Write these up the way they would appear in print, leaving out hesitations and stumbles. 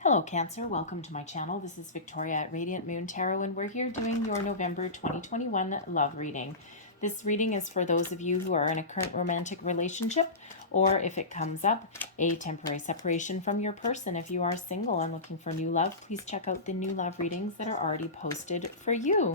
Hello Cancer, welcome to my channel. This is Victoria at Radiant Moon Tarot and we're here doing your November 2021 love reading. This reading is for those of you who are in a current romantic relationship, or if it comes up, a temporary separation from your person. If you are single and looking for new love, please check out the new love readings that are already posted for you.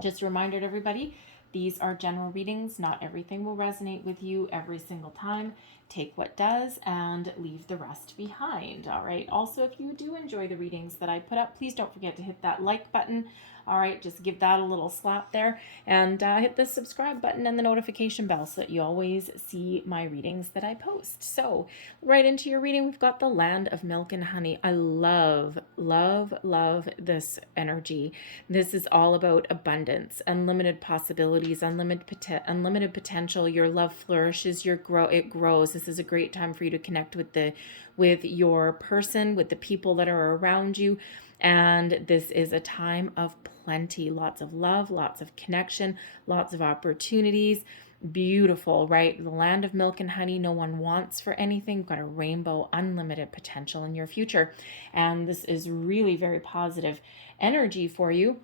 Just a reminder to everybody, these are general readings. Not everything will resonate with you every single time. Take what does and leave the rest behind. All right. Also, if you do enjoy the readings that I put up, please don't forget to hit that like button. All right. Just give that a little slap there and hit the subscribe button and the notification bell so that you always see my readings that I post. So right into your reading, we've got the Land of Milk and Honey. I love, love, love this energy. This is all about abundance, unlimited possibilities, unlimited potential. Your love flourishes, it grows. This is a great time for you to connect with your person, with the people that are around you. And this is a time of plenty, lots of love, lots of connection, lots of opportunities. Beautiful, right? The land of milk and honey. No one wants for anything. You've got a rainbow, unlimited potential in your future. And this is really very positive energy for you.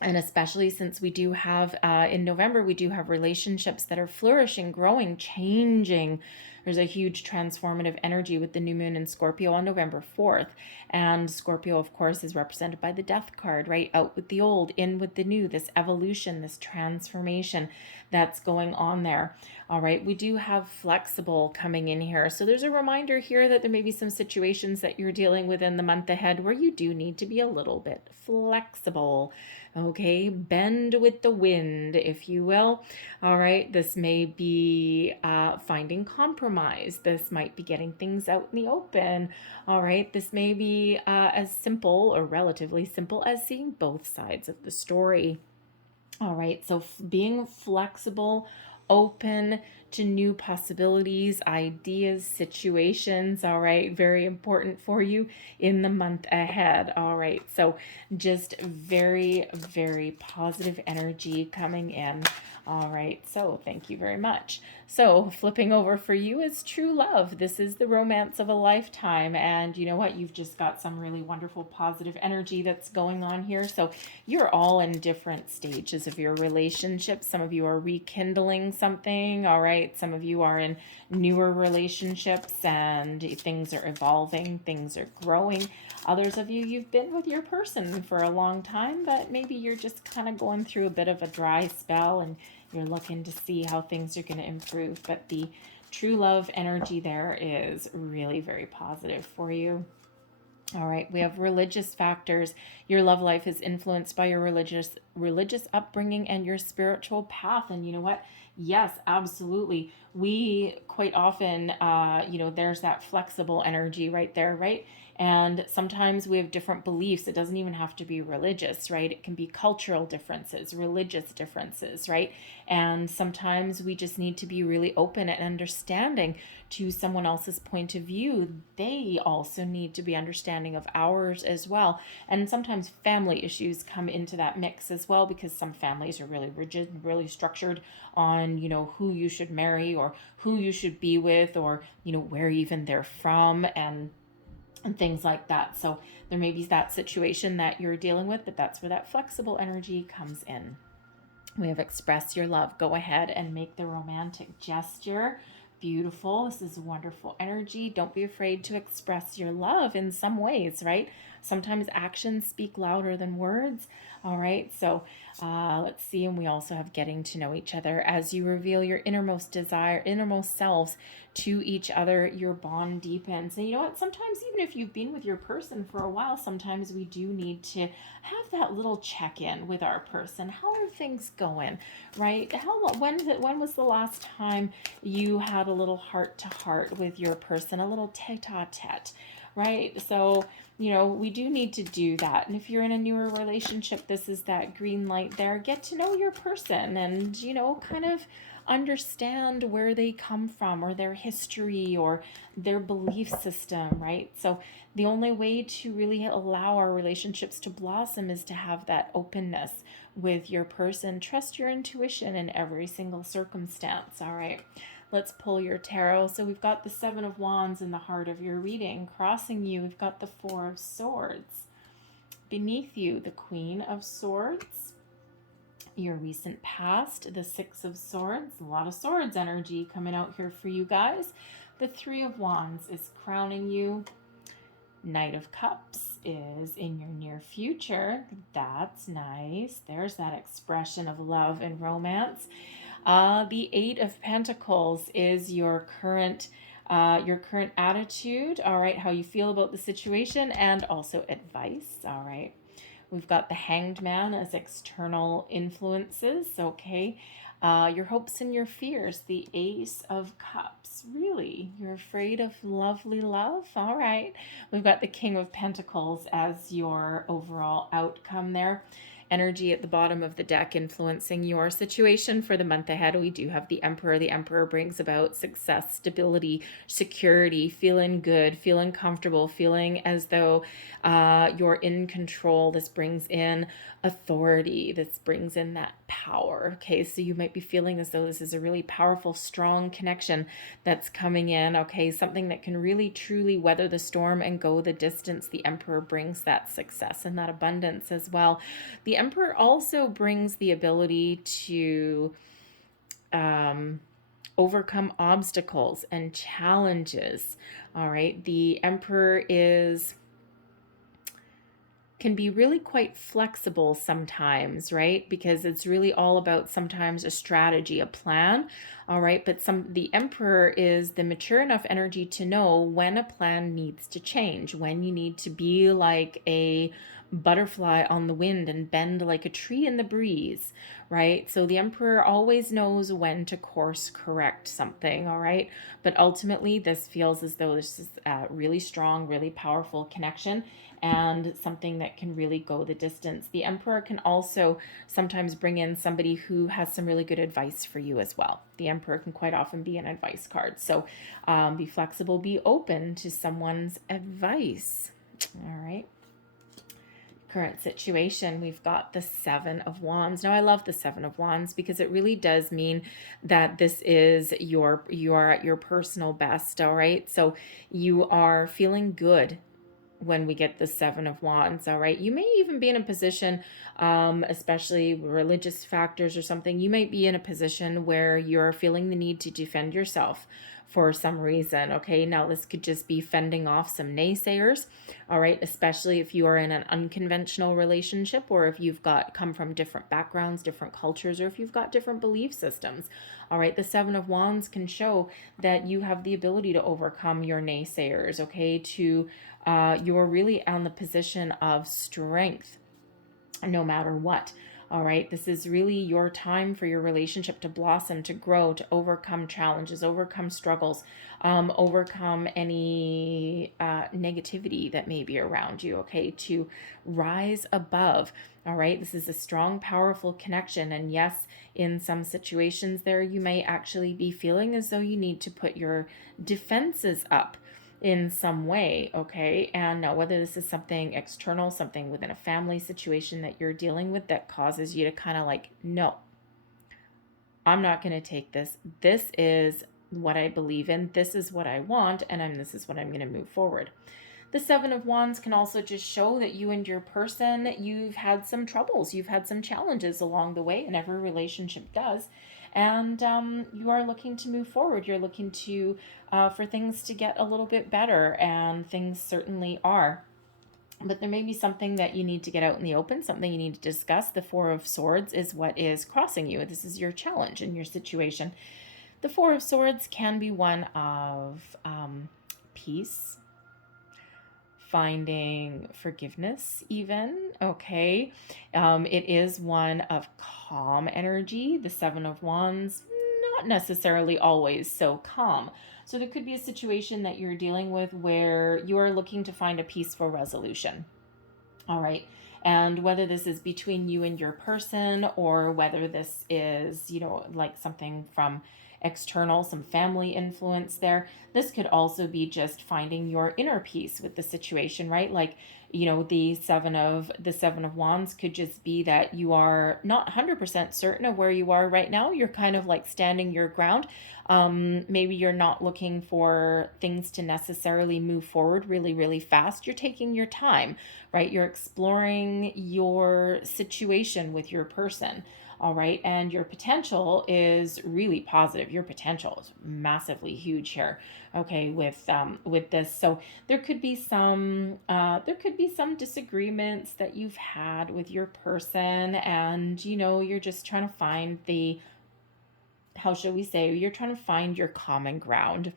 And especially since we do have, in November, we do have relationships that are flourishing, growing, changing. There's a huge transformative energy with the new moon in Scorpio on November 4th. And Scorpio, of course, is represented by the Death card, right? Out with the old, in with the new, this evolution, this transformation that's going on there. All right, we do have flexible coming in here. So there's a reminder here that there may be some situations that you're dealing with in the month ahead where you do need to be a little bit flexible. Okay, bend with the wind, if you will. All right, this may be finding compromise. This might be getting things out in the open. All right, this may be as simple or relatively simple as seeing both sides of the story. All right, so being flexible, open to new possibilities, ideas, situations. All right, very important for you in the month ahead. All right, so just very, very positive energy coming in. All right, so thank you very much. So flipping over for you is true love. This is the romance of a lifetime. And you know what? You've just got some really wonderful positive energy that's going on here. So you're all in different stages of your relationship. Some of you are rekindling something. All right. Some of you are in newer relationships and things are evolving. Things are growing. Others of you, you've been with your person for a long time, but maybe you're just kind of going through a bit of a dry spell and you're looking to see how things are going to improve. But the true love energy there is really very positive for you. All right, we have religious factors. Your love life is influenced by your religious upbringing and your spiritual path. And you know what? Yes, absolutely. We quite often, there's that flexible energy right there, right? And sometimes we have different beliefs. It doesn't even have to be religious, right? It can be cultural differences, religious differences, right? And sometimes we just need to be really open and understanding to someone else's point of view. They also need to be understanding of ours as well. And sometimes family issues come into that mix as well, because some families are really rigid, really structured on, who you should marry or who you should be with, or, where even they're from and things like that. So there may be that situation that you're dealing with, but that's where that flexible energy comes in. We have express your love. Go ahead and make the romantic gesture. Beautiful. This is wonderful energy. Don't be afraid to express your love in some ways, right? Sometimes actions speak louder than words. All right, so let's see. And we also have getting to know each other. As you reveal your innermost desire, innermost selves to each other, your bond deepens. And you know what? Sometimes even if you've been with your person for a while, sometimes we do need to have that little check-in with our person. How are things going, right? When was the last time you had a little heart-to-heart with your person, a little tete-a-tete, right? So we do need to do that. And if you're in a newer relationship, this is that green light there. Get to know your person and, kind of understand where they come from or their history or their belief system, right? So the only way to really allow our relationships to blossom is to have that openness with your person. Trust your intuition in every single circumstance, all right? Let's pull your tarot. So we've got the Seven of Wands in the heart of your reading. Crossing you, we've got the Four of Swords. Beneath you, the Queen of Swords. Your recent past, the Six of Swords. A lot of swords energy coming out here for you guys. The Three of Wands is crowning you. Knight of Cups is in your near future. That's nice. There's that expression of love and romance. The Eight of Pentacles is your current attitude, all right, how you feel about the situation, and also advice, all right. We've got the Hanged Man as external influences, okay. Your hopes and your fears, the Ace of Cups. Really? You're afraid of lovely love? All right. We've got the King of Pentacles as your overall outcome there. Energy at the bottom of the deck influencing your situation for the month ahead. We do have the Emperor. The Emperor brings about success, stability, security, feeling good, feeling comfortable, feeling as though you're in control. This brings in authority. This brings in that power. Okay, so you might be feeling as though this is a really powerful, strong connection that's coming in. Okay, something that can really, truly weather the storm and go the distance. The Emperor brings that success and that abundance as well. The Emperor also brings the ability to overcome obstacles and challenges. All right, the Emperor can be really quite flexible sometimes, right? Because it's really all about sometimes a strategy, a plan, all right? But the Emperor is the mature enough energy to know when a plan needs to change, when you need to be like a butterfly on the wind and bend like a tree in the breeze, right? So the Emperor always knows when to course correct something, all right? But ultimately, this feels as though this is a really strong, really powerful connection and something that can really go the distance. The Emperor can also sometimes bring in somebody who has some really good advice for you as well. The Emperor can quite often be an advice card. So be flexible, be open to someone's advice, all right? Current situation, we've got the Seven of Wands. Now, I love the Seven of Wands because it really does mean that this is you are at your personal best, all right? So you are feeling good when we get the Seven of Wands, all right? You may even be in a position, especially religious factors or something, you might be in a position where you're feeling the need to defend yourself for some reason, okay? Now, this could just be fending off some naysayers, all right? Especially if you are in an unconventional relationship or if you've come from different backgrounds, different cultures, or if you've got different belief systems, all right? The Seven of Wands can show that you have the ability to overcome your naysayers, okay? You're really on the position of strength no matter what. All right, this is really your time for your relationship to blossom, to grow, to overcome challenges, overcome struggles, overcome any negativity that may be around you, okay, to rise above. All right, this is a strong, powerful connection. And yes, in some situations there, you may actually be feeling as though you need to put your defenses up in some way, okay? And now whether this is something external, something within a family situation that you're dealing with that causes you to kind of like, no, I'm not going to take this. This is what I believe in. This is what I want. And this is what I'm going to move forward. The Seven of Wands can also just show that you and your person, you've had some troubles. You've had some challenges along the way, and every relationship does. And you are looking to move forward. You're looking to for things to get a little bit better, and things certainly are. But there may be something that you need to get out in the open, something you need to discuss. The Four of Swords is what is crossing you. This is your challenge in your situation. The Four of Swords can be one of peace, finding forgiveness even, okay? It is one of calm energy. The Seven of Wands, not necessarily always so calm. So there could be a situation that you're dealing with where you are looking to find a peaceful resolution, all right? And whether this is between you and your person, or whether this is, like something from external, some family influence there. This could also be just finding your inner peace with the situation, right? Like, you know, the seven of wands could just be that you are not 100% certain of where you are right now. You're kind of like standing your ground. Maybe you're not looking for things to necessarily move forward really, really fast. You're taking your time, right? You're exploring your situation with your person. All right. And your potential is really positive. Your potential is massively huge here. Okay. With this. So there could be some disagreements that you've had with your person, and, you know, you're just trying to find how shall we say, you're trying to find your common ground.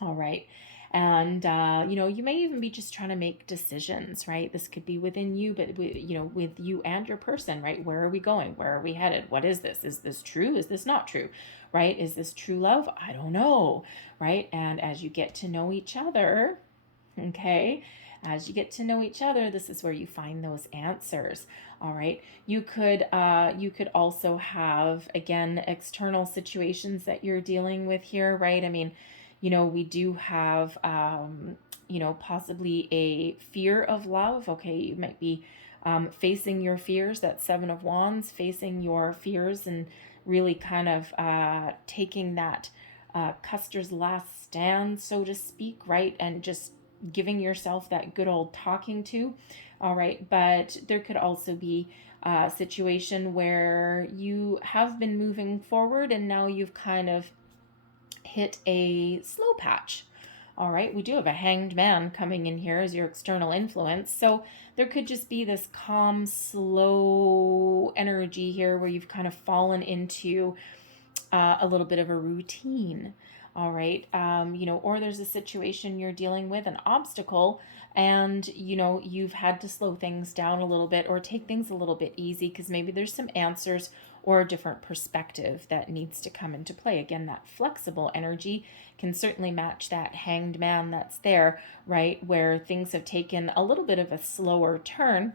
All right. And, you know, you may even be just trying to make decisions, right? This could be within you, but, you know, with you and your person, right? Where are we going? Where are we headed? What is this? Is this true? Is this not true? Right? Is this true love? I don't know. Right? And as you get to know each other, okay, as you get to know each other, this is where you find those answers. All right. You could also have, again, external situations that you're dealing with here, right? I mean, you know, we do have, you know, possibly a fear of love. Okay, you might be facing your fears, that Seven of Wands, facing your fears, and really kind of taking that Custer's last stand, so to speak, right? And just giving yourself that good old talking to. All right. But there could also be a situation where you have been moving forward and now you've kind of hit a slow patch. All right, we do have a Hanged Man coming in here as your external influence. So there could just be this calm, slow energy here where you've kind of fallen into a little bit of a routine. All right, you know, or there's a situation you're dealing with, an obstacle, and, you know, you've had to slow things down a little bit or take things a little bit easy because maybe there's some answers or a different perspective that needs to come into play. Again, that flexible energy can certainly match that Hanged Man that's there, right? Where things have taken a little bit of a slower turn,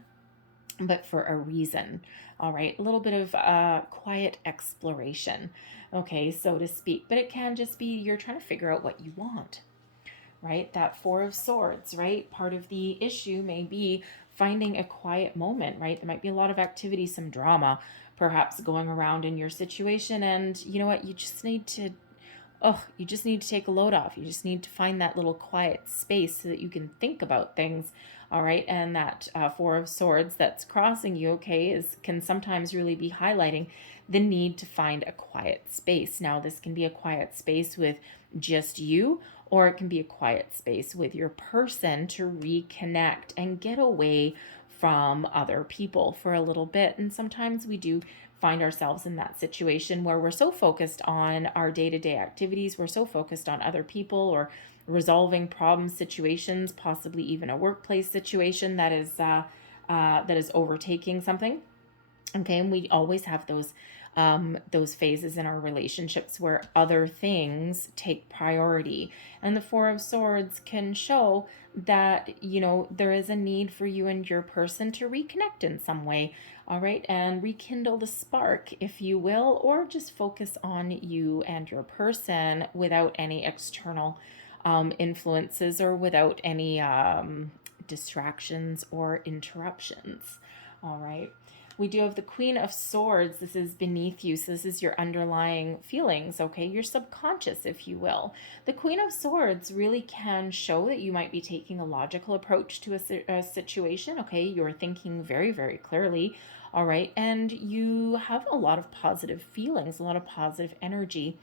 but for a reason. All right, a little bit of quiet exploration, okay, so to speak. But it can just be you're trying to figure out what you want, right? That Four of Swords, right? Part of the issue may be finding a quiet moment, right? There might be a lot of activity, some drama perhaps going around in your situation, and you know what? You just need to take a load off. You just need to find that little quiet space so that you can think about things. All right. And that Four of Swords that's crossing you, okay, can sometimes really be highlighting the need to find a quiet space. Now, this can be a quiet space with just you, or it can be a quiet space with your person to reconnect and get away from other people for a little bit. And sometimes we do find ourselves in that situation where we're so focused on our day-to-day activities, we're so focused on other people or resolving problem situations, possibly even a workplace situation that is overtaking something. Okay, and we always have those phases in our relationships where other things take priority. And the Four of Swords can show that, you know, there is a need for you and your person to reconnect in some way. All right, and rekindle the spark, if you will, or just focus on you and your person without any external influences or without any distractions or interruptions. All right. We do have the Queen of Swords. This is beneath you. So this is your underlying feelings, okay? Your subconscious, if you will. The Queen of Swords really can show that you might be taking a logical approach to a situation, okay? You're thinking very, very clearly, all right? And you have a lot of positive feelings, a lot of positive energy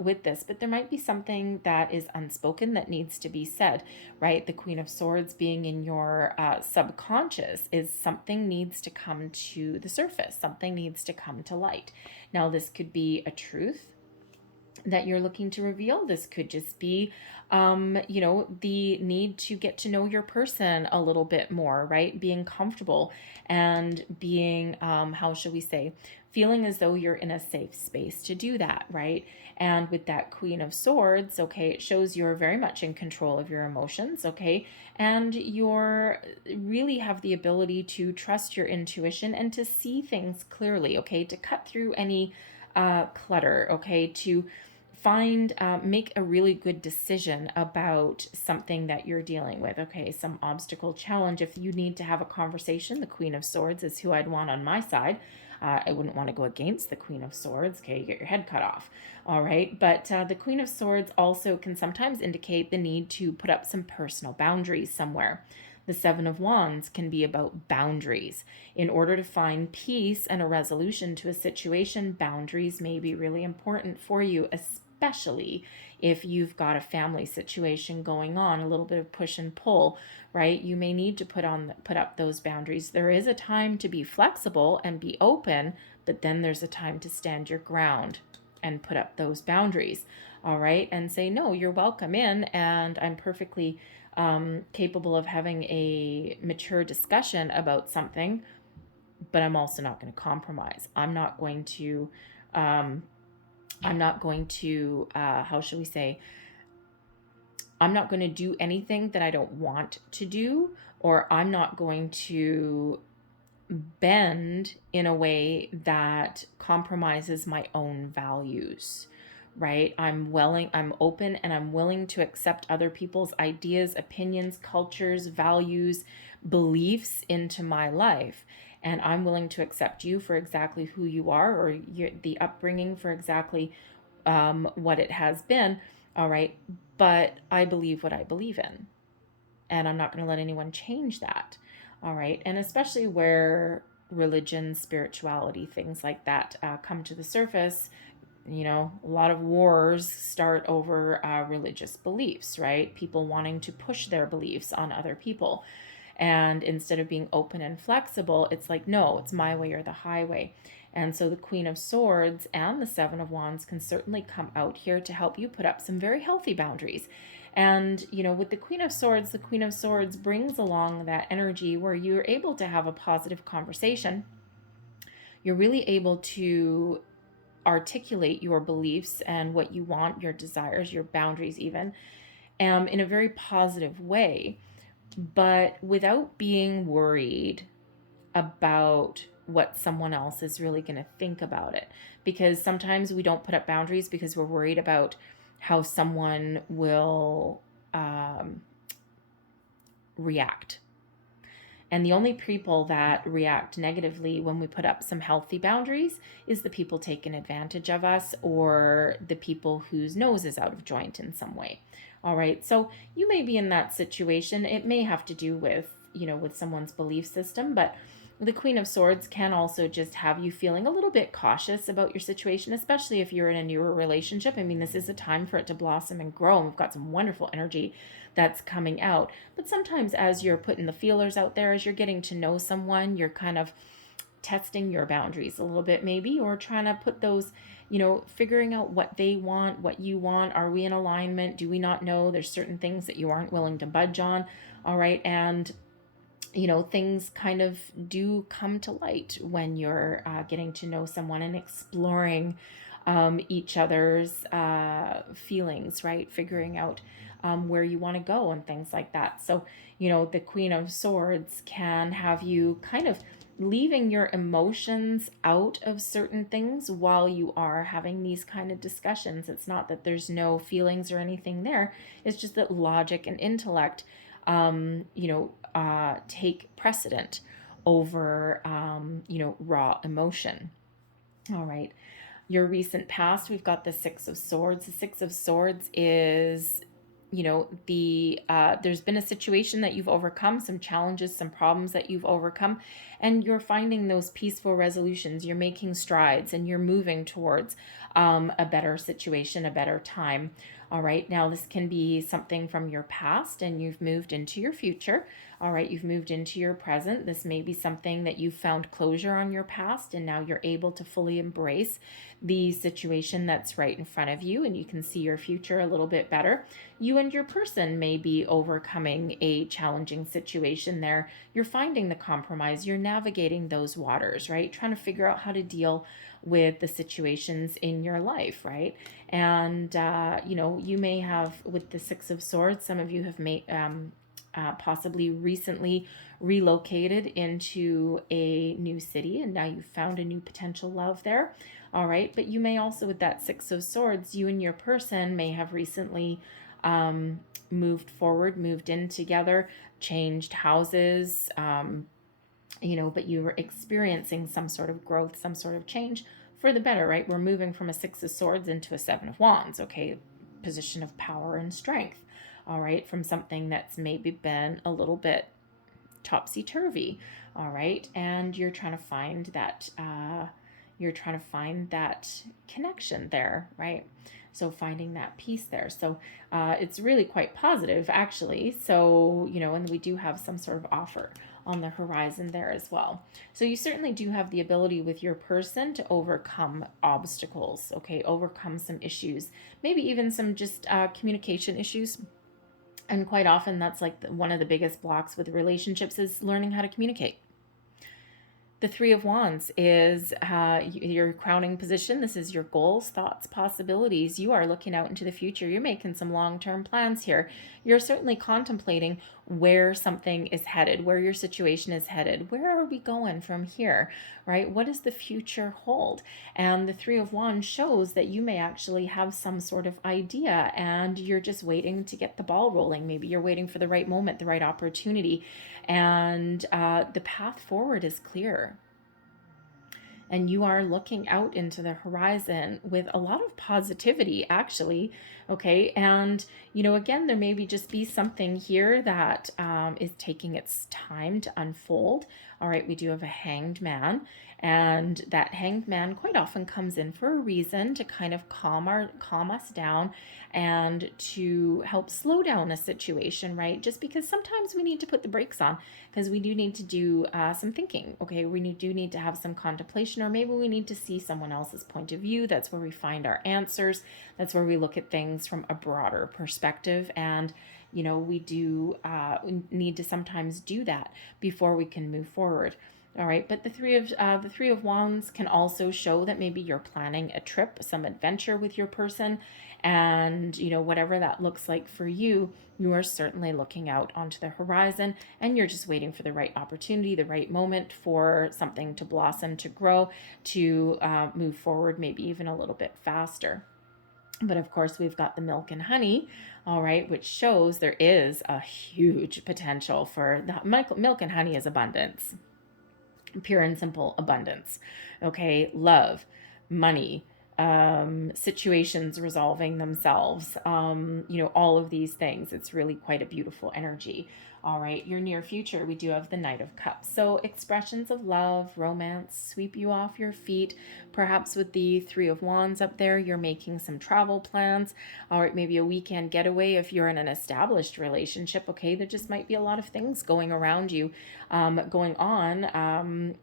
with this, but there might be something that is unspoken that needs to be said, right? The Queen of Swords being in your subconscious is something needs to come to the surface. Something needs to come to light. Now, this could be a truth that you're looking to reveal. This could just be, you know, the need to get to know your person a little bit more, right? Being comfortable and being, how shall we say, feeling as though you're in a safe space to do that, right? And with that Queen of Swords, okay, it shows you're very much in control of your emotions, okay? And you're really have the ability to trust your intuition and to see things clearly, okay? To cut through any clutter, okay, to find, make a really good decision about something that you're dealing with, okay, some obstacle, challenge. If you need to have a conversation, the Queen of Swords is who I'd want on my side. I wouldn't want to go against the Queen of Swords, okay, you get your head cut off, all right? But the Queen of Swords also can sometimes indicate the need to put up some personal boundaries somewhere. The Seven of Wands can be about boundaries. In order to find peace and a resolution to a situation, boundaries may be really important for you, especially if you've got a family situation going on, a little bit of push and pull, right? You may need to put up those boundaries. There is a time to be flexible and be open, but then there's a time to stand your ground and put up those boundaries, all right? And say, no, you're welcome in, and I'm perfectly capable of having a mature discussion about something, but I'm also not going to compromise. I'm not going to, how shall we say, I'm not going to do anything that I don't want to do, or I'm not going to bend in a way that compromises my own values, right? I'm open, and I'm willing to accept other people's ideas, opinions, cultures, values, beliefs into my life. And I'm willing to accept you for exactly who you are, or the upbringing for exactly what it has been, all right? But I believe what I believe in, and I'm not going to let anyone change that, all right? And especially where religion, spirituality, things like that come to the surface, you know, a lot of wars start over religious beliefs, right? People wanting to push their beliefs on other people. And instead of being open and flexible, it's like, no, it's my way or the highway. And so the Queen of Swords and the Seven of Wands can certainly come out here to help you put up some very healthy boundaries. And, you know, with the Queen of Swords brings along that energy where you're able to have a positive conversation. You're really able to articulate your beliefs and what you want, your desires, your boundaries even, in a very positive way, but without being worried about what someone else is really going to think about it. Because sometimes we don't put up boundaries because we're worried about how someone will react. And the only people that react negatively when we put up some healthy boundaries is the people taking advantage of us, or the people whose nose is out of joint in some way. All right. So you may be in that situation. It may have to do with, you know, with someone's belief system, but the Queen of Swords can also just have you feeling a little bit cautious about your situation, especially if you're in a newer relationship. I mean, this is a time for it to blossom and grow, and we've got some wonderful energy that's coming out. But sometimes as you're putting the feelers out there, as you're getting to know someone, you're kind of testing your boundaries a little bit maybe, or trying to put those, you know, figuring out what they want, what you want. Are we in alignment? Do we not know? There's certain things that you aren't willing to budge on. All right. And you know, things kind of do come to light when you're getting to know someone and exploring each other's feelings, right? Figuring out where you want to go and things like that. So, you know, the Queen of Swords can have you kind of leaving your emotions out of certain things while you are having these kind of discussions. It's not that there's no feelings or anything there. It's just that logic and intellect, take precedent over, raw emotion. All right. Your recent past, we've got the Six of Swords. The Six of Swords is, there's been a situation that you've overcome, some challenges, some problems that you've overcome, and you're finding those peaceful resolutions. You're making strides and you're moving towards a better situation, a better time. All right. Now, this can be something from your past and you've moved into your future. All right. You've moved into your present. This may be something that you found closure on your past, and now you're able to fully embrace the situation that's right in front of you, and you can see your future a little bit better. You and your person may be overcoming a challenging situation there. You're finding the compromise. You're navigating those waters, right? Trying to figure out how to deal with the situations in your life, right? And, you may have, with the Six of Swords, some of you have possibly recently relocated into a new city and now you've found a new potential love there. All right. But you may also, with that Six of Swords, you and your person may have recently moved forward, moved in together, changed houses, but you were experiencing some sort of growth, some sort of change for the better, right? We're moving from a Six of Swords into a Seven of Wands, okay? Position of power and strength, all right? From something that's maybe been a little bit topsy-turvy, all right? And you're trying to find that, connection there, right? So finding that peace there. So it's really quite positive, actually. So, and we do have some sort of offer on the horizon there as well. So you certainly do have the ability with your person to overcome obstacles, okay? Overcome some issues, maybe even some just communication issues. And quite often that's like one of the biggest blocks with relationships is learning how to communicate. The Three of Wands is your crowning position. This is your goals, thoughts, possibilities. You are looking out into the future. You're making some long-term plans here. You're certainly contemplating where something is headed, where your situation is headed. Where are we going from here, right? What does the future hold? And the Three of Wands shows that you may actually have some sort of idea and you're just waiting to get the ball rolling. Maybe you're waiting for the right moment, the right opportunity, and the path forward is clear. And you are looking out into the horizon with a lot of positivity, actually, okay? And, again, there maybe just be something here that is taking its time to unfold. All right, we do have a Hanged Man, and that Hanged Man quite often comes in for a reason to kind of calm us down and to help slow down a situation, right? Just because sometimes we need to put the brakes on because we do need to do some thinking, okay? We do need to have some contemplation, or maybe we need to see someone else's point of view. That's where we find our answers. That's where we look at things from a broader perspective. And we need to sometimes do that before we can move forward. All right, but the Three of Wands can also show that maybe you're planning a trip, some adventure with your person, and whatever that looks like for you, you are certainly looking out onto the horizon, and you're just waiting for the right opportunity, the right moment for something to blossom, to grow, to move forward, maybe even a little bit faster. But of course, we've got the Milk and Honey, all right, which shows there is a huge potential for the milk and honey is abundance. Pure and simple abundance, okay? Love, money, situations resolving themselves, all of these things. It's really quite a beautiful energy. All right, your near future, we do have the Knight of Cups. So expressions of love, romance, sweep you off your feet. Perhaps with the Three of Wands up there, you're making some travel plans. All right, maybe a weekend getaway if you're in an established relationship. Okay, there just might be a lot of things going around you, going on.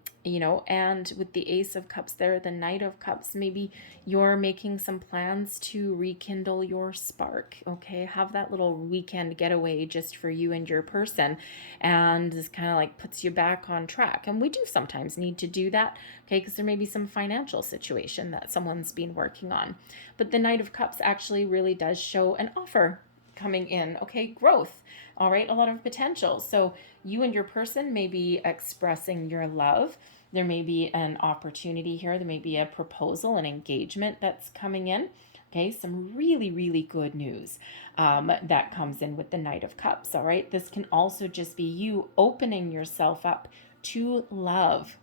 And with the Ace of Cups there, the Knight of Cups, maybe you're making some plans to rekindle your spark, okay? Have that little weekend getaway just for you and your person, and this kind of like puts you back on track. And we do sometimes need to do that, okay? Because there may be some financial situation that someone's been working on. But the Knight of Cups actually really does show an offer coming in, okay? Growth, all right? A lot of potential. So you and your person may be expressing your love. There may be an opportunity here. There may be a proposal, an engagement that's coming in. Okay, some really, really good news that comes in with the Knight of Cups, all right? This can also just be you opening yourself up to love.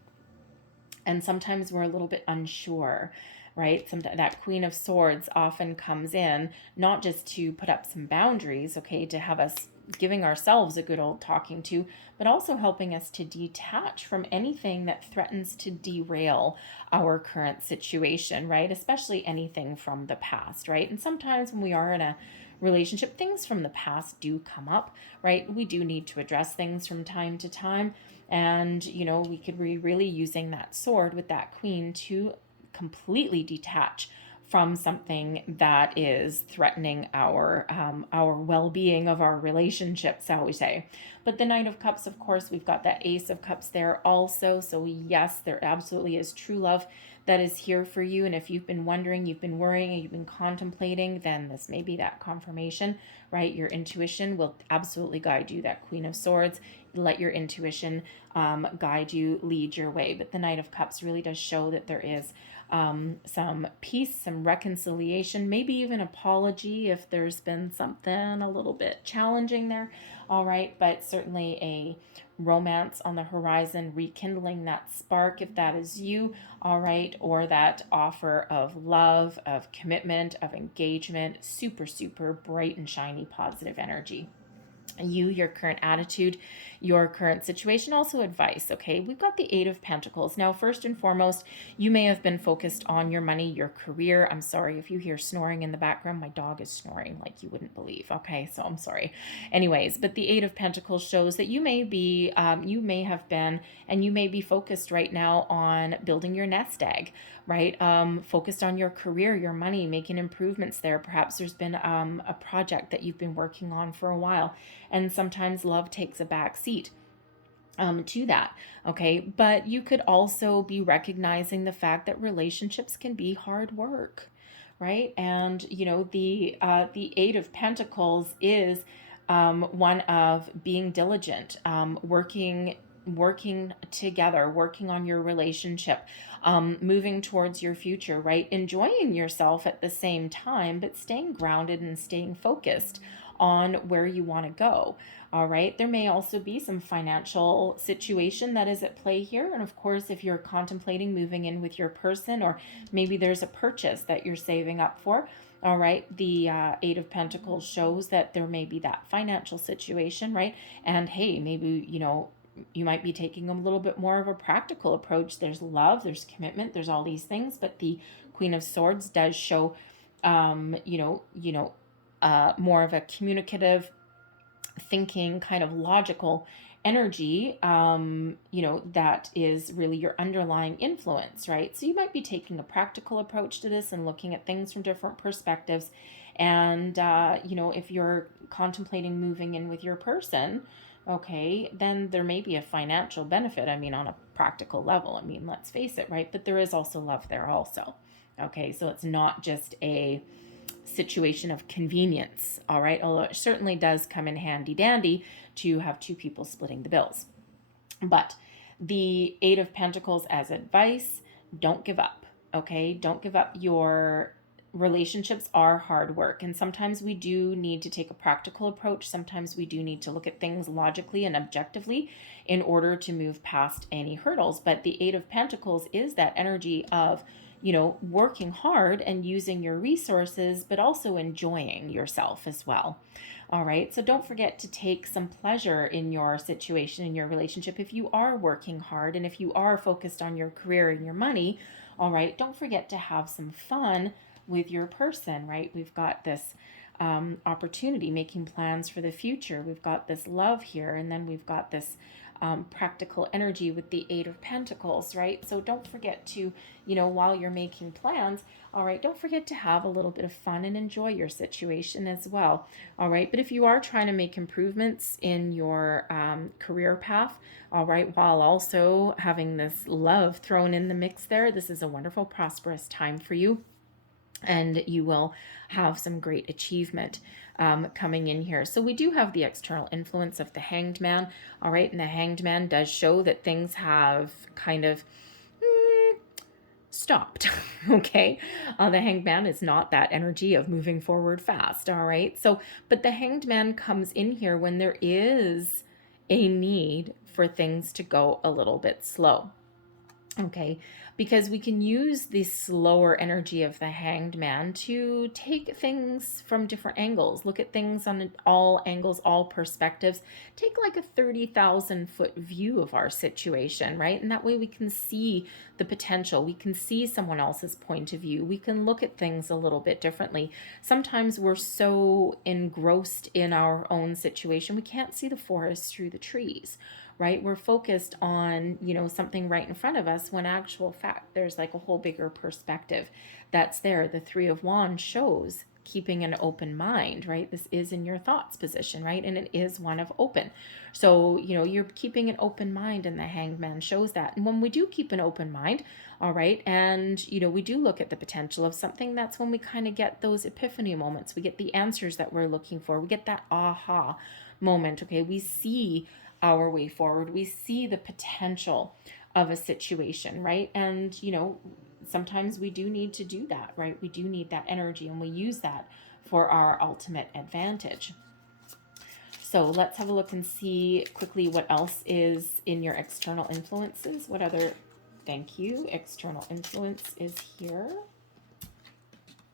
And sometimes we're a little bit unsure, right? That Queen of Swords often comes in, not just to put up some boundaries, okay, to have us giving ourselves a good old talking to, but also helping us to detach from anything that threatens to derail our current situation, right? Especially anything from the past, right? And sometimes when we are in a relationship, things from the past do come up, right? We do need to address things from time to time. And, we could be really using that sword with that queen to completely detach from something that is threatening our well-being of our relationships, shall we say. But the Knight of Cups, of course, we've got that Ace of Cups there also. So yes, there absolutely is true love that is here for you. And if you've been wondering, you've been worrying, you've been contemplating, then this may be that confirmation right? Your intuition will absolutely guide you. That Queen of Swords, let your intuition guide you, lead your way. But the Knight of Cups really does show that there is some peace, some reconciliation, maybe even apology if there's been something a little bit challenging there. All right, but certainly a romance on the horizon, rekindling that spark if that is you. All right, or that offer of love, of commitment, of engagement, super, super bright and shiny positive energy. You, your current attitude, your current situation, also advice. Okay, we've got the Eight of Pentacles. Now, first and foremost, you may have been focused on your money, your career. I'm sorry if you hear snoring in the background. My dog is snoring like you wouldn't believe. Okay, so I'm sorry. Anyways, but the Eight of Pentacles shows that you may be, you may have been, and you may be focused right now on building your nest egg, right? Focused on your career, your money, making improvements there. Perhaps there's been a project that you've been working on for a while, and sometimes love takes a back seat to that. Okay, but you could also be recognizing the fact that relationships can be hard work, right? And you know, the Eight of Pentacles is one of being diligent, working together, working on your relationship, moving towards your future, right? Enjoying yourself at the same time, but staying grounded and staying focused on where you want to go. All right. There may also be some financial situation that is at play here. And of course, if you're contemplating moving in with your person, or maybe there's a purchase that you're saving up for. All right. The Eight of Pentacles shows that there may be that financial situation, right? And hey, maybe, you know, you might be taking a little bit more of a practical approach. There's love, there's commitment, there's all these things, but the Queen of Swords does show, more of a communicative, thinking, kind of logical energy, that is really your underlying influence, right? So you might be taking a practical approach to this and looking at things from different perspectives. And, if you're contemplating moving in with your person, okay, then there may be a financial benefit. I mean, on a practical level, I mean, let's face it, right? But there is also love there also. Okay, so it's not just a situation of convenience, all right? Although it certainly does come in handy dandy to have two people splitting the bills. But the Eight of Pentacles as advice, don't give up, okay? Don't give up. Your relationships are hard work, and sometimes we do need to take a practical approach. Sometimes we do need to look at things logically and objectively in order to move past any hurdles. But the Eight of Pentacles is that energy of, working hard and using your resources, but also enjoying yourself as well. All right. So don't forget to take some pleasure in your situation, in your relationship. If you are working hard and if you are focused on your career and your money, all right, don't forget to have some fun with your person, right? We've got this opportunity, making plans for the future. We've got this love here, and then we've got this practical energy with the Eight of Pentacles, right? So don't forget to, while you're making plans, all right, don't forget to have a little bit of fun and enjoy your situation as well. All right. But if you are trying to make improvements in your career path, all right, while also having this love thrown in the mix there, this is a wonderful, prosperous time for you. And you will have some great achievement coming in here. So we do have the external influence of the Hanged Man. All right. And the Hanged Man does show that things have kind of stopped. Okay. The Hanged Man is not that energy of moving forward fast. All right. So, but the Hanged Man comes in here when there is a need for things to go a little bit slow. Okay, because we can use the slower energy of the Hanged Man to take things from different angles, look at things on all angles, all perspectives, take like a 30,000 foot view of our situation, right? And that way we can see the potential. We can see someone else's point of view. We can look at things a little bit differently. Sometimes we're so engrossed in our own situation, we can't see the forest through the trees, right? We're focused on, something right in front of us when actual fact, there's like a whole bigger perspective that's there. The Three of Wands shows keeping an open mind, right? This is in your thoughts position, right? And it is one of open. So, you know, you're keeping an open mind, and the Hanged Man shows that. And when we do keep an open mind, all right, and, you know, we do look at the potential of something, that's when we kind of get those epiphany moments. We get the answers that we're looking for. We get that aha moment, okay? We see our way forward. We see the potential of a situation, right? And, you know, sometimes we do need to do that, right? We do need that energy, and we use that for our ultimate advantage. So let's have a look and see quickly what else is in your external influences. What other, thank you, external influence is here.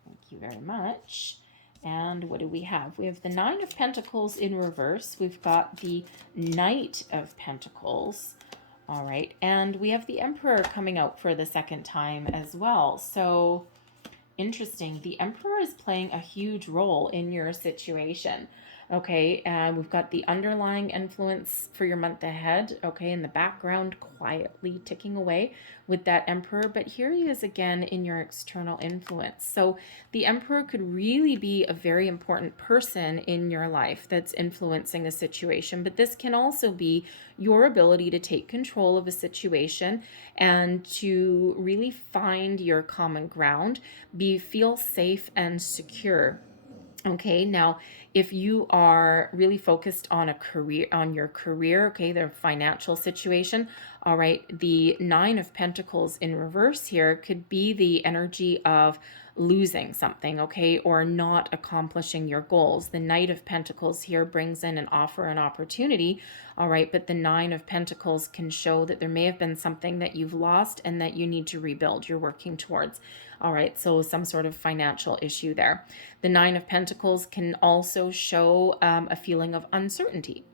Thank you very much. And what do we have? We have the Nine of Pentacles in reverse. We've got the Knight of Pentacles. All right. And we have the Emperor coming out for the second time as well. So interesting. The Emperor is playing a huge role in your situation. Okay, and we've got the underlying influence for your month ahead, okay, in the background, quietly ticking away with that Emperor. But here he is again in your external influence. So the Emperor could really be a very important person in your life that's influencing a situation. But this can also be your ability to take control of a situation and to really find your common ground, feel safe and secure. Okay, now if you are really focused on your career, okay, their financial situation, all right, the Nine of Pentacles in reverse here could be the energy of losing something, okay, or not accomplishing your goals. The Knight of Pentacles here brings in an offer, an opportunity, all right, but the Nine of Pentacles can show that there may have been something that you've lost and that you need to rebuild, you're working towards. All right, so some sort of financial issue there. The Nine of Pentacles can also show a feeling of uncertainty.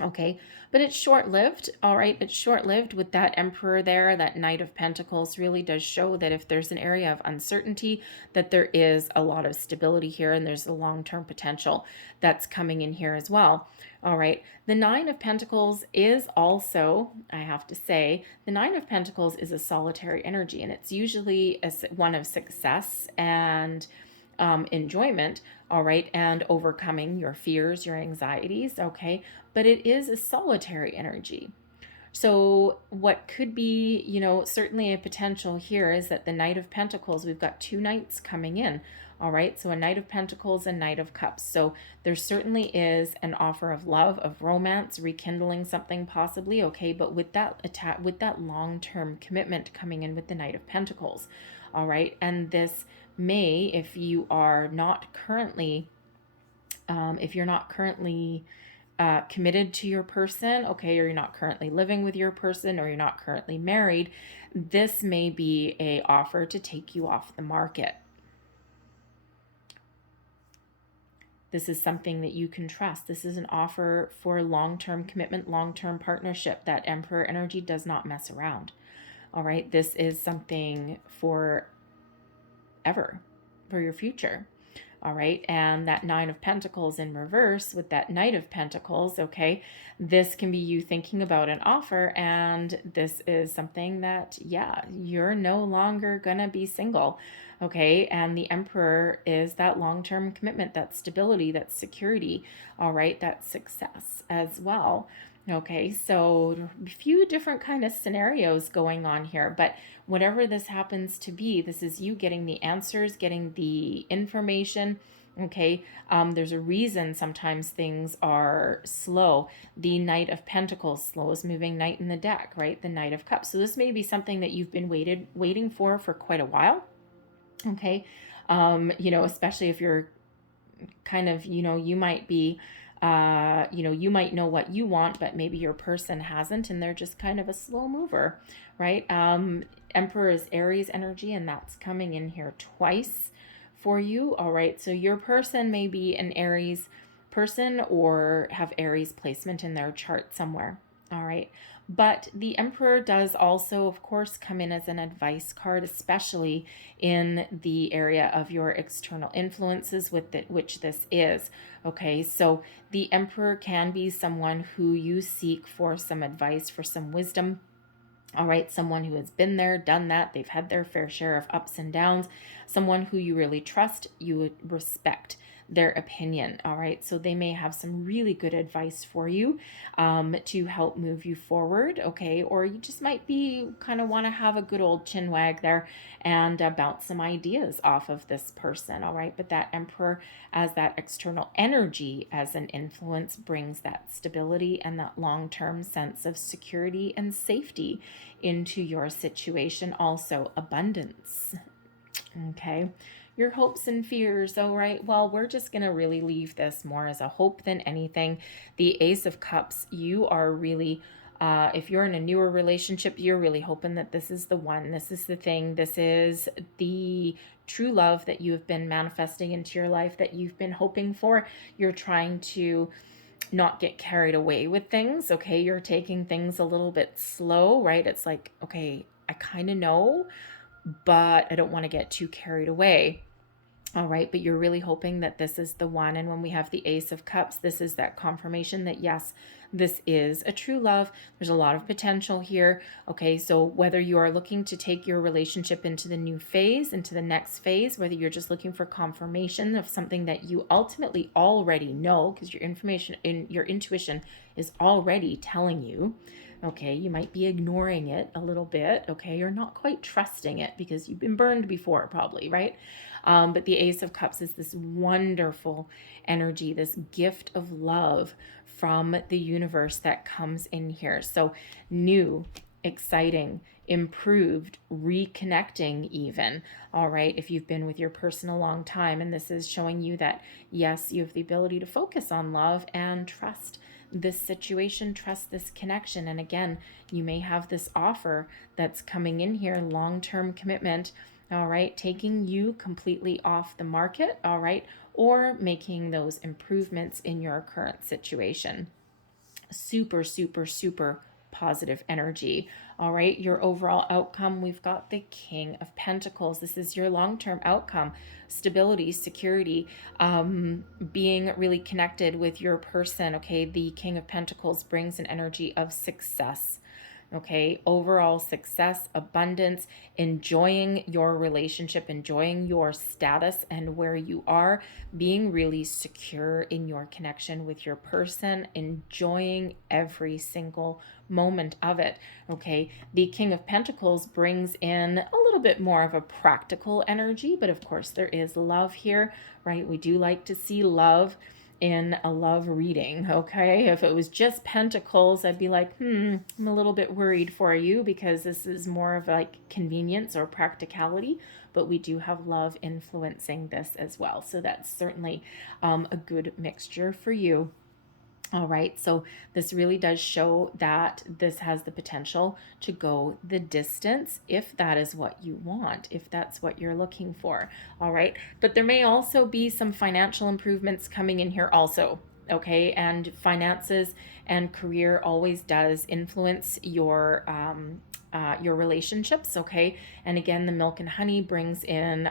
Okay, but it's short-lived, all right? It's short-lived with that Emperor there. That Knight of Pentacles really does show that if there's an area of uncertainty, that there is a lot of stability here, and there's a long-term potential that's coming in here as well. All right, the Nine of Pentacles is also, I have to say, the Nine of Pentacles is a solitary energy, and it's usually one of success and enjoyment, all right, and overcoming your fears, your anxieties, okay, but it is a solitary energy. So what could be, you know, certainly a potential here is that the Knight of Pentacles, we've got two Knights coming in, all right, so a Knight of Pentacles and Knight of Cups. So there certainly is an offer of love, of romance, rekindling something possibly, okay, but with that long-term commitment coming in with the Knight of Pentacles, all right, and this may, if you are not currently, committed to your person, okay, or you're not currently living with your person, or you're not currently married, this may be a offer to take you off the market. This is something that you can trust. This is an offer for long-term commitment, long-term partnership. That Emperor energy does not mess around. All right, this is something for ever, for your future. All right, and that Nine of Pentacles in reverse with that Knight of Pentacles, okay, this can be you thinking about an offer, and this is something that, yeah, you're no longer gonna be single, okay, and the Emperor is that long-term commitment, that stability, that security, all right, that success as well. Okay, so a few different kind of scenarios going on here, but whatever this happens to be, this is you getting the answers, getting the information, okay? There's a reason sometimes things are slow. The Knight of Pentacles, slowest moving knight in the deck, right? The Knight of Cups. So this may be something that you've been waiting for quite a while, okay? You know, especially if you're kind of, you know, you might be you might know what you want, but maybe your person hasn't, and they're just kind of a slow mover, right? Emperor is Aries energy, and that's coming in here twice for you, all right? So your person may be an Aries person or have Aries placement in their chart somewhere, all right? But the Emperor does also, of course, come in as an advice card, especially in the area of your external influences, which this is. Okay, so the Emperor can be someone who you seek for some advice, for some wisdom, All right, someone who has been there, done that, they've had their fair share of ups and downs, someone who you really trust, you would respect their opinion. All right, so they may have some really good advice for you to help move you forward. Okay, or you just might be kind of want to have a good old chin wag there and bounce some ideas off of this person. All right, but that Emperor as that external energy as an influence brings that stability and that long-term sense of security and safety into your situation. Also abundance. Okay, your hopes and fears. All right, well, we're just going to really leave this more as a hope than anything. The Ace of Cups, you are really if you're in a newer relationship, you're really hoping that this is the one, this is the thing, this is the true love that you have been manifesting into your life, that you've been hoping for. You're trying to not get carried away with things. Okay, you're taking things a little bit slow, right? It's like, okay, I kind of know, but I don't want to get too carried away. All right, but you're really hoping that this is the one. And when we have the Ace of Cups, this is that confirmation that yes, this is a true love. There's a lot of potential here. Okay, so whether you are looking to take your relationship into the new phase, into the next phase, whether you're just looking for confirmation of something that you ultimately already know, because your information in your intuition is already telling you. Okay, you might be ignoring it a little bit. Okay, you're not quite trusting it because you've been burned before, probably, right? But the Ace of Cups is this wonderful energy, this gift of love from the universe that comes in here. So new, exciting, improved, reconnecting even. All right, if you've been with your person a long time, and this is showing you that, yes, you have the ability to focus on love and trust this situation, trust this connection. And again, you may have this offer that's coming in here, long-term commitment, all right, taking you completely off the market, all right, or making those improvements in your current situation. Super, super, super positive energy. All right, your overall outcome, we've got the King of Pentacles. This is your long-term outcome, stability, security, being really connected with your person. Okay, the King of Pentacles brings an energy of success. Okay, overall success, abundance, enjoying your relationship, enjoying your status and where you are, being really secure in your connection with your person, enjoying every single moment of it. Okay, the King of Pentacles brings in a little bit more of a practical energy, but of course there is love here, right? We do like to see love in a love reading. Okay, if it was just pentacles, I'd be like, I'm a little bit worried for you, because this is more of like convenience or practicality, but we do have love influencing this as well. So that's certainly a good mixture for you. All right, so this really does show that this has the potential to go the distance if that is what you want, if that's what you're looking for. All right, but there may also be some financial improvements coming in here also. Okay, and finances and career always does influence your relationships. Okay, and again, the milk and honey brings in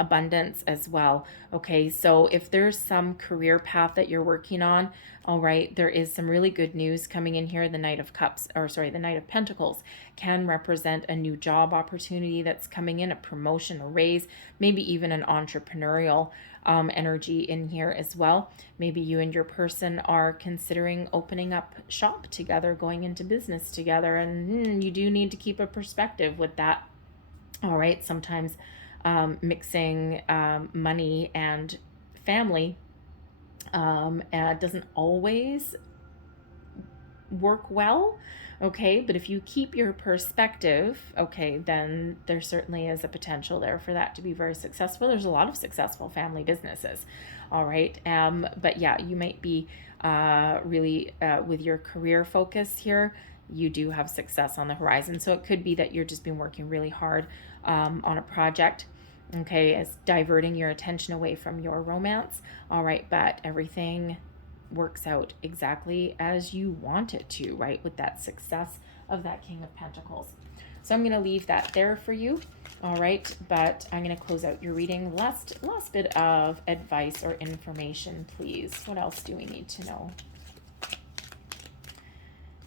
abundance as well. Okay, so if there's some career path that you're working on, all right, there is some really good news coming in here. The Knight of Cups, or sorry, the Knight of Pentacles can represent a new job opportunity that's coming in, a promotion, a raise, maybe even an entrepreneurial energy in here as well. Maybe you and your person are considering opening up shop together, going into business together, and you do need to keep a perspective with that. All right, sometimes mixing money and family doesn't always work well. Okay, but if you keep your perspective, okay, then there certainly is a potential there for that to be very successful. There's a lot of successful family businesses. All right, but yeah, you might be really with your career focus here, you do have success on the horizon. So it could be that you're just been working really hard on a project, okay, as diverting your attention away from your romance. All right, but everything works out exactly as you want it to, right, with that success of that King of Pentacles. So I'm going to leave that there for you. All right, but I'm going to close out your reading. Last bit of advice or information, please. What else do we need to know?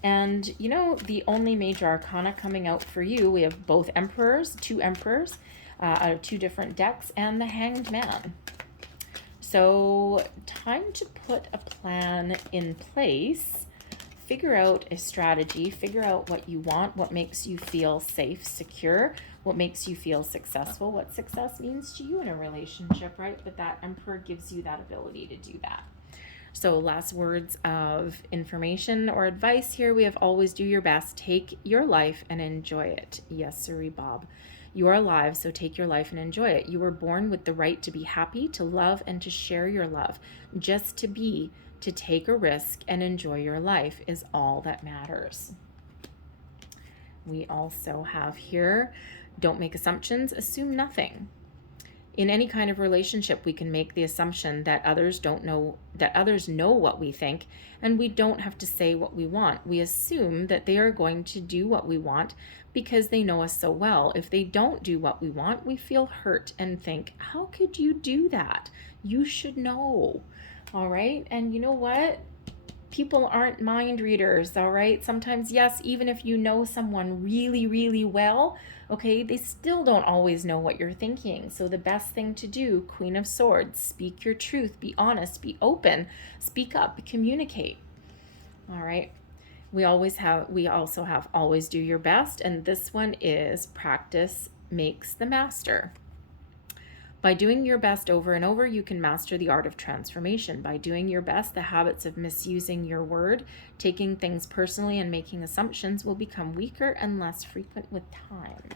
And, you know, the only major arcana coming out for you, we have both emperors, two emperors out of two different decks, and the Hanged Man. So time to put a plan in place, figure out a strategy, figure out what you want, what makes you feel safe, secure, what makes you feel successful, what success means to you in a relationship, right? But that Emperor gives you that ability to do that. So last words of information or advice here, we have always do your best, take your life and enjoy it. Yes, sirree, Bob. You are alive, so take your life and enjoy it. You were born with the right to be happy, to love, and to share your love. Just to be, to take a risk and enjoy your life is all that matters. We also have here, don't make assumptions, assume nothing. In any kind of relationship, we can make the assumption that others know what we think, and we don't have to say what we want. We assume that they are going to do what we want because they know us so well. If they don't do what we want, we feel hurt and think, how could you do that? You should know. All right. And you know what? People aren't mind readers, all right? Sometimes, yes, even if you know someone really, really well, okay, they still don't always know what you're thinking. So the best thing to do, Queen of Swords, speak your truth, be honest, be open, speak up, communicate. All right. We also have always do your best, and this one is practice makes the master. By doing your best over and over, you can master the art of transformation. By doing your best, the habits of misusing your word, taking things personally, and making assumptions will become weaker and less frequent with time.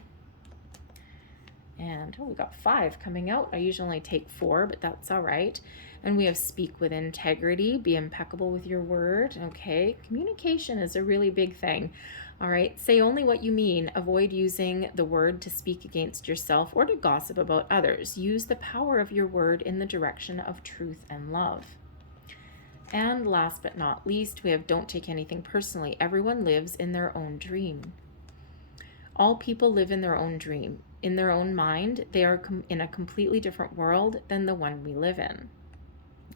And we got 5 coming out. I usually only take 4, but that's all right. And we have speak with integrity, be impeccable with your word. Okay, communication is a really big thing. All right, say only what you mean. Avoid using the word to speak against yourself or to gossip about others. Use the power of your word in the direction of truth and love. And last but not least, we have don't take anything personally. Everyone lives in their own dream. All people live in their own dream. In their own mind, they are in a completely different world than the one we live in.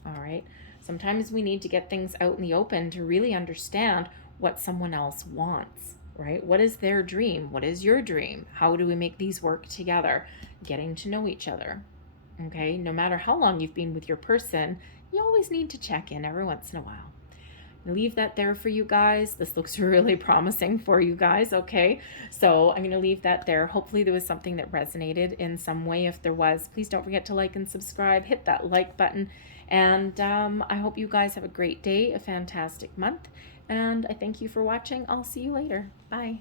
All right, sometimes we need to get things out in the open to really understand what someone else wants, right? What is their dream? What is your dream? How do we make these work together? Getting to know each other, okay? No matter how long you've been with your person, you always need to check in every once in a while. I'll leave that there for you guys. This looks really promising for you guys, okay? So I'm going to leave that there. Hopefully there was something that resonated in some way. If there was, please don't forget to like and subscribe. Hit that like button. And I hope you guys have a great day, a fantastic month. And I thank you for watching. I'll see you later. Bye.